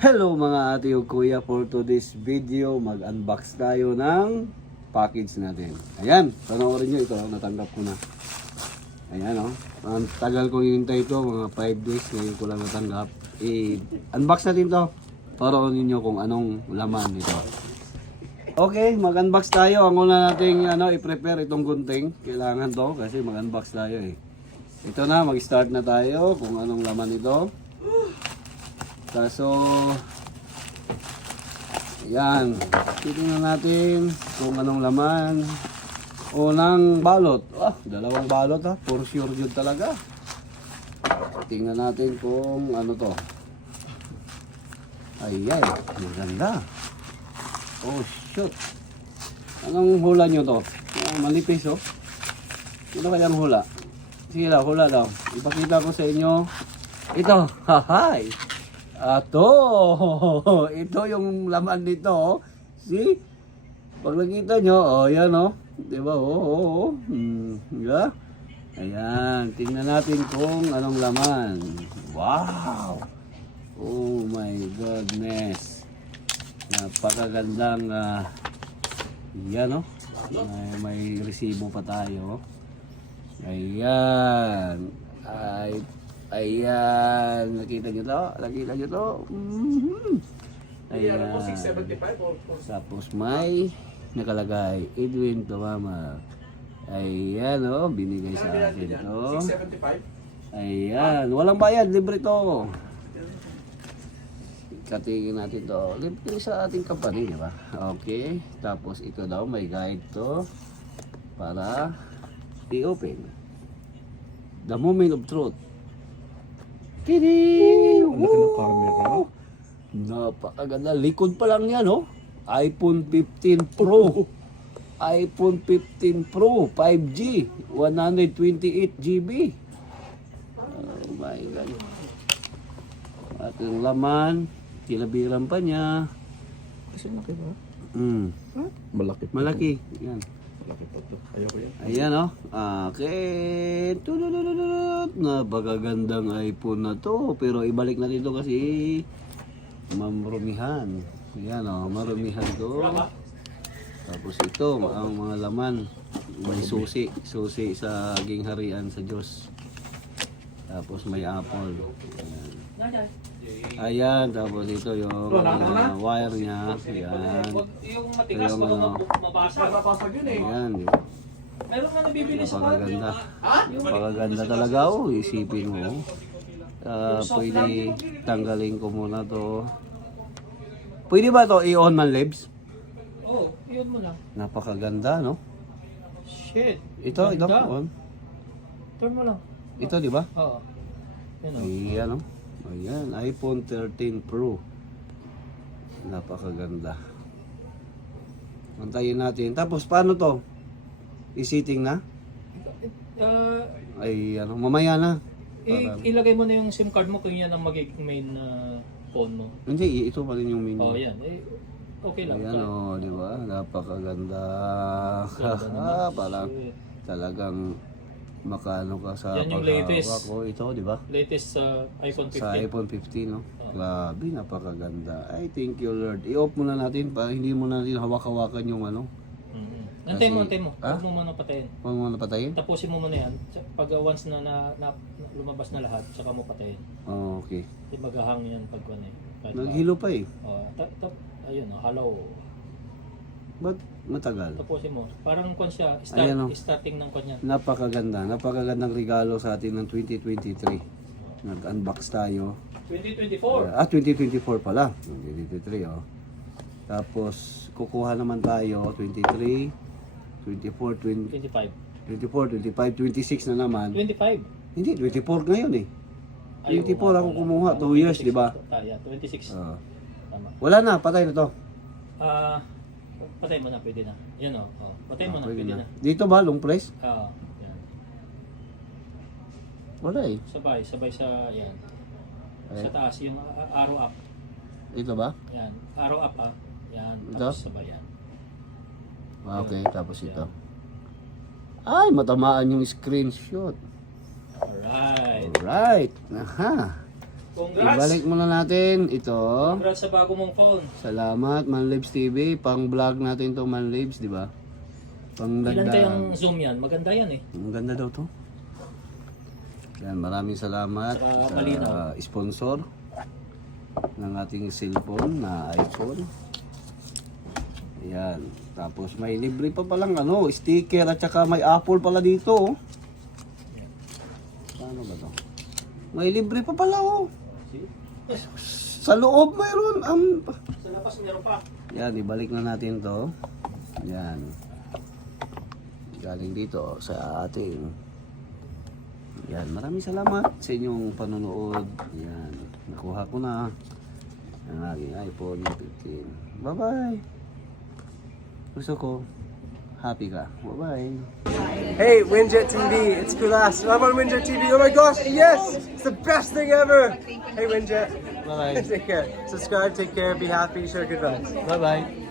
Hello mga ate o kuya, for today's video mag-unbox tayo ng package natin. Ayan, panoorin nyo ito, natanggap ko na. Ayan o, ang tagal kong hinintay ito, mga 5 days ngayon ko lang natanggap. Unbox natin to, panoorin nyo kung anong laman nito. Okay, mag-unbox tayo. Ang una nating i-prepare itong gunting. Kailangan to kasi mag-unbox tayo eh. Ito na, mag-start na tayo kung anong laman ito. Kaso, yan, titingnan natin kung anong laman. Unang balot, dalawang balot ha, for sure yun talaga. Tingnan natin kung ano to. Ayan, maganda. Oh shoot. Anong hula nyo to? Manipis oh. Ano kayang hula? Sige lang, hula daw. Ipakita ko sa inyo. Ito, hahay. Ito yung laman nito. See? Pag nakita nyo, yan Di ba? Yeah. Ayan, tingnan natin kung anong laman. Wow! Oh my goodness. Napakagandang yan may resibo pa tayo. Ayan. Ayan, nakita nyo to? Nakita nyo to? Ayan. Tapos may nakalagay, Edwin Tumama. Ayan binigay sa akin to. Ayan, walang bayad, libre to. Katingin natin to. Libre sa ating company, di ba? Okay, tapos ito daw, may guide to para i-open. The moment of truth. Kini! Ang laki ng camera. Napakaganda. Likod pa lang yan, iPhone 15 Pro. iPhone 15 Pro 5G 128 GB. Oh my God. At yung laman, kilabiran pa niya. Kasi laki ba? Malaki. Malaki. Yan. Malaki pa to. Ayoko yan. Ayan Okay. Napakagandang iPhone na to. Pero ibalik na dito kasi marumihan. Ayan marumihan to. Tapos ito, ang mga laman. May susi. Susi sa gingharian sa Diyos. Tapos may apple. Ayan, tapos ito yung wire niya. Ayan. Yung matigas baka mabasag. Ayan, di ba? Meron nga nabibili sa Napakaganda. Napakaganda talaga. Isipin mo. Pwede tanggalin ko muna to. Pwede ba to i-on man, Lebs? Oo, yun mo lang. Napakaganda, no? Shit. Ito, ganda. on. Turn mo lang. Ito, di ba? Oo. Yan Ayan, Ayan, iPhone 13 Pro. Napakaganda. Antayin natin. Tapos, paano to? I-setting na? Ay, mamaya na. Ilagay mo na yung SIM card mo kung yan ang magiging main phone mo. Hindi, ito pa rin yung menu. Oo, yan. Okay lang. Ayan di ba? Napakaganda. Parang talagang makano ka sa Yan yung paghawak latest. ko. Ito, di ba? Latest sa iPhone 15. Sa iPhone 15, Grabe, napakaganda. Ay, thank you, Lord. I-off muna natin para hindi mo natin hawak-hawakan yung Antay mo. Ha? Huwag mo muna patayin. Huwag mo napatayin? Tapusin mo muna yan. Pag once na lumabas na lahat, saka mo patayin. Oh, okay. Di maghahang yan pag Naghilo pa eh. Ayun, hello. Ba't matagal? Tapusin mo. Parang kung siya, Ayan, starting ng kanya. Napakaganda. Napakagandang regalo sa atin ng 2023. Nag-unbox tayo. 2024. 2024 pala. 2023, Tapos, kukuha naman tayo, 23, 24, 25. 24, 25, 26 na naman. 25. Hindi, 24 ngayon eh. 24 ako kumuha, 2 years, di ba? Yeah, 26. Tama. Wala na, patay na to. Patay mo na, pwede na. Yan patay mo na, pwede na. Dito ba, long press? Yan. Wala eh. Sabay sa, yan. Sa taas, yung arrow up. Ito ba? Yan, arrow up Yan, Ito? tapos sabay yan. Okay, tapos ito. Ay, matamaan yung screenshot. Alright. Alright. Aha. Congrats! Ibalik muna natin ito. Congrats sa bago mong phone. Salamat, Manlibs TV. Pang vlog natin to Manlibs, di ba? Pang Ilan dagdag. kayang zoom yan? Maganda yan eh. Ang ganda daw to. Yan, maraming salamat Saka sa malinaw. sponsor ng ating cellphone na iPhone. Ayan. Tapos may libre pa palang sticker at saka may Apple pala dito. Oh. Paano ba to? May libre pa pala oh. Sa loob mayroon. Sa labas meron pa. Yan, ibalik na natin to. Yan. Galing dito sa ating. Yan, maraming salamat sa inyong panonood. Yan, nakuha ko na ang aking iPhone 15. Bye-bye. Gusto ko, happy ka. Bye-bye. Hey, Winjet TV, it's Kulas. I'm on Winjet TV. Oh my gosh, yes! It's the best thing ever! Hey, Winjet. Bye-bye. Take care. Subscribe, take care, be happy, share good vibes. Bye-bye.